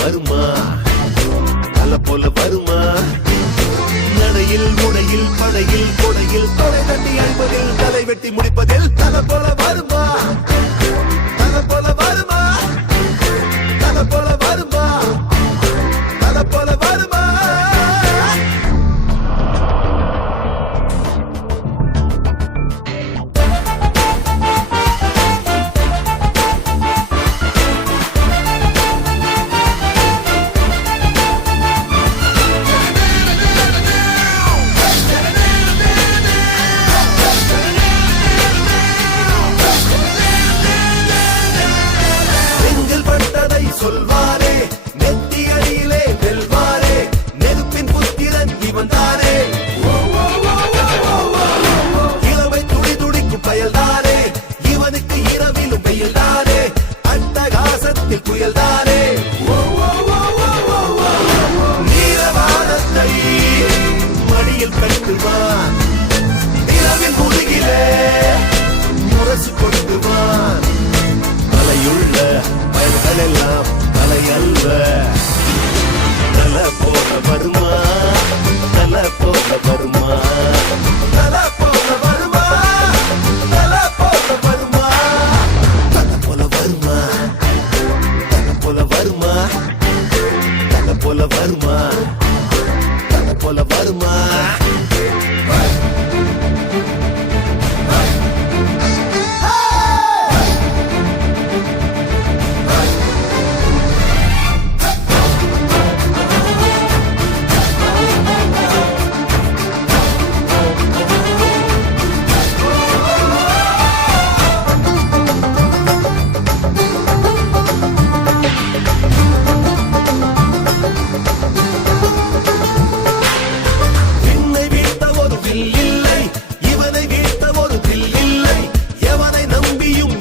வருமா தல போல வருமா நடையில் முனையில் படையில் கொடையில் தொலை தட்டி அழிப்பதில் தலை வெட்டி முடிப்பதில் தல போல வருமா தல போல வருமா தல போல வருமா தல போல வருமா சொல்வாரே நெத்தி அடியிலே வெல்வாரே நெருப்பின் புத்திரன் இவன் தானே இளவை துடி துடிக்கும் பயல்தானே இவனுக்கு இரவிலும் வெயில்தானே அட்டகாசத்தில் புயல்தானே நீலவானத்தை மடியில் கட்டுவான் இரவின் முதுகிலே முரசு கொட்டுவான் தலையுள்ள பயல்கள் எல்லாம் தலையல்வ தல போல வருமா தல போல வருமா தல போல வருமா தல போல வருமா தல போல வருமா தல போல வருமா தல போல வருமா தல போல வருமா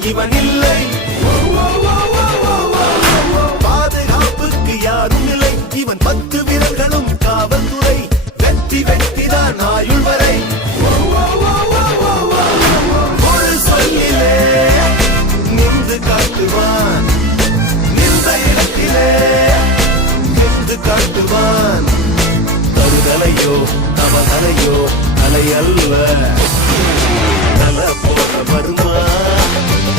இவன் இல்லை பாதுகாப்புக்கு யாரும் இல்லை இவன் 10 விரல்களும் காவல்துறை வெற்றி வெற்றிதான் ஆயுள் வரை ஒரு சொல்லிலே நின்று காட்டுவான் நின்ற இடத்திலே நின்று காட்டுவான் தருதலையோ தவதலையோ தலை அல்ல தல போல வருமா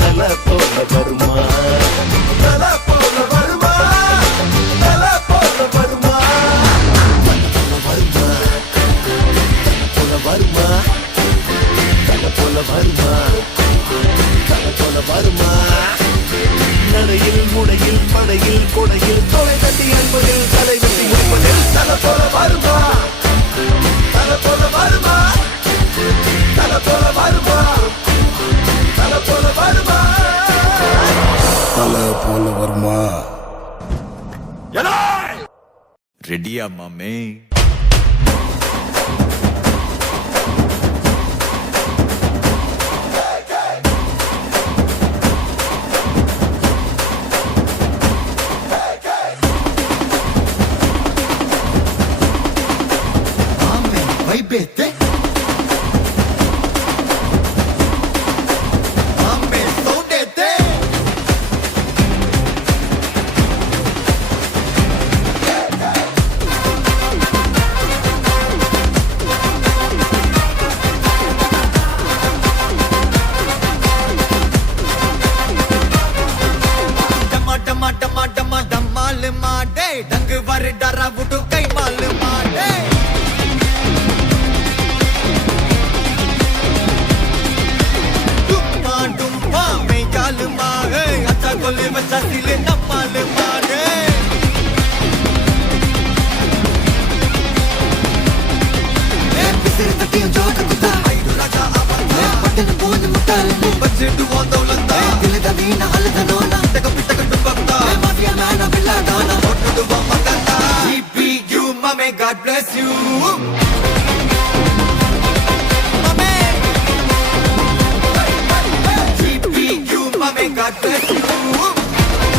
தல போல வருமா தல போல வருமா தல போல வருமா தல வருமா தல போல வருமா தல போல வருமா நடையில் முடையில் படையில் கொடையில் தொலை தட்டி அன்பதில் தலை வெட்டி முடிப்பதில் தல போல வருமா தல போல வருமா தல போல வருமா தல போல வருமா தல போல வருமா ரெடியா மாமே Vai bete डंग वर डरा बुटू कई माल माडे डुम्मा डुम्मा में जाल मारे अच्छा गोले बच्चा सिले नमाल मारे ए पिसर तटी जोड़ कुत्ता आइडू राजा आवाज़ पटन बोझ मुटाल बच्चे डुबो दौलता दिल दबीना हल दनोना तक पिटक डुबकता माफिया मैना बिल्ला दाना God bless you. Mame. GPU, mame, God bless you.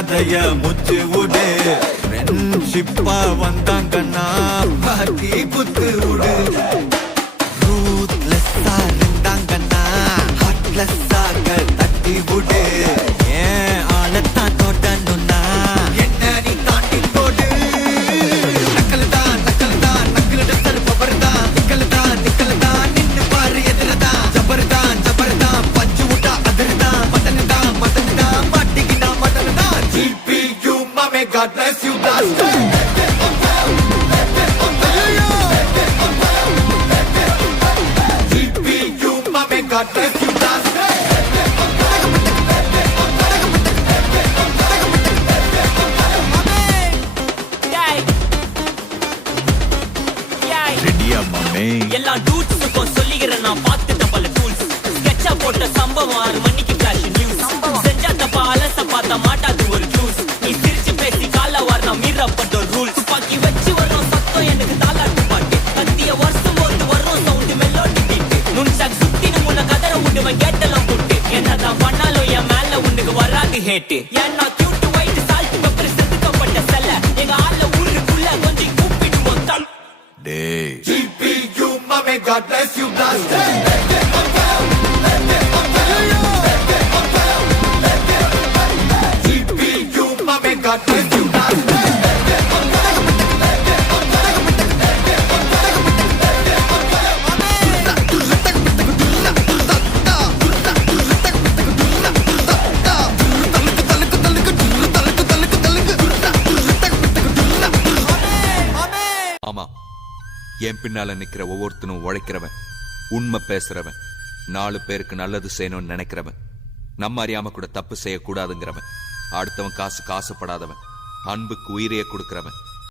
கதைய முச்சு விடு ஃப்ரெண்ட்ஷிப்பா வந்தாங்கன்னா பாக்கி குத்து விடு ரூத்லெஸ்ஸா இருந்தாங்கன்னா ஹார்ட்லெஸ்ஸாக தட்டி விடு ஏன் ஆளத்தான் தொடணும்னா என்ன நீ தாண்டி போடு நக்கல் தான் நக்கல் டஸ்டர் பவர் தான் நிக்கல் தான் நின்னு பாரு எதிரதான் ஜபர் தான் பஞ்சு விட்டா அதிர்தான் மதன் தான் மாட்டிக்கினா மதன் தான் GPU மாமே God bless you bastard GPU மாமே God bless you bastard ரெடியா மாமே எல்லா டூட்ஸுக்கும் சொல்லிக்கிறேன் நான் பார்த்துட்ட பல டூல்ஸ் ஸ்கெட்சா போட்ட சம்பவம் 6 மணிக்கு ஃபிளாஷ் நியூஸ் செஞ்சா தப்பா அலச பார்த்தா மாட்டாது ஒரு ஜூஸ் நீ சிரிச்சு பேசி கால வார்னா மீறப்பட்ட ரூல்ஸ் துப்பாக்கி வச்சு வர்றோம் சத்தம் எனக்கு தாளாட்டு பாட்டு கத்திய வருஷம் போது வர்றோம் சவுண்டு மெல்லோடி பீட்டு நுண்சாக் சுத்தின்னு முன்ன கதற விடுவேன் கேட்டெல்லாம் போட்டு என்னதான் பண்ணாலும் என் மேல உனக்கு வராது ஹேட்டு ஏன்னா கியூட் ஒயிட் சால்ட் பெப்பர் செதுக்கப்பட்ட செல்ல எங்க ஆள்ல ஊருக்குள்ள கொஞ்சம் கூப்பிடுவோம் தம் டேய் GPU மாமே God bless you bastard GPU மாமே God bless you bastard ஆமா என் பின்னால நிக்கிற ஒவ்வொருத்தனும் உழைக்கிறவன் உண்மை பேசுறவன் 4 பேருக்கு நல்லது செய்யணும்னு நினைக்கிறவன் நம்ம அறியாம கூட தப்பு செய்யக்கூடாதுங்கிறவன் அடுத்தவன் காசுக்கு ஆசைப்படாதவன் அன்புக்கு உயிரையே கொடுக்கிறவன்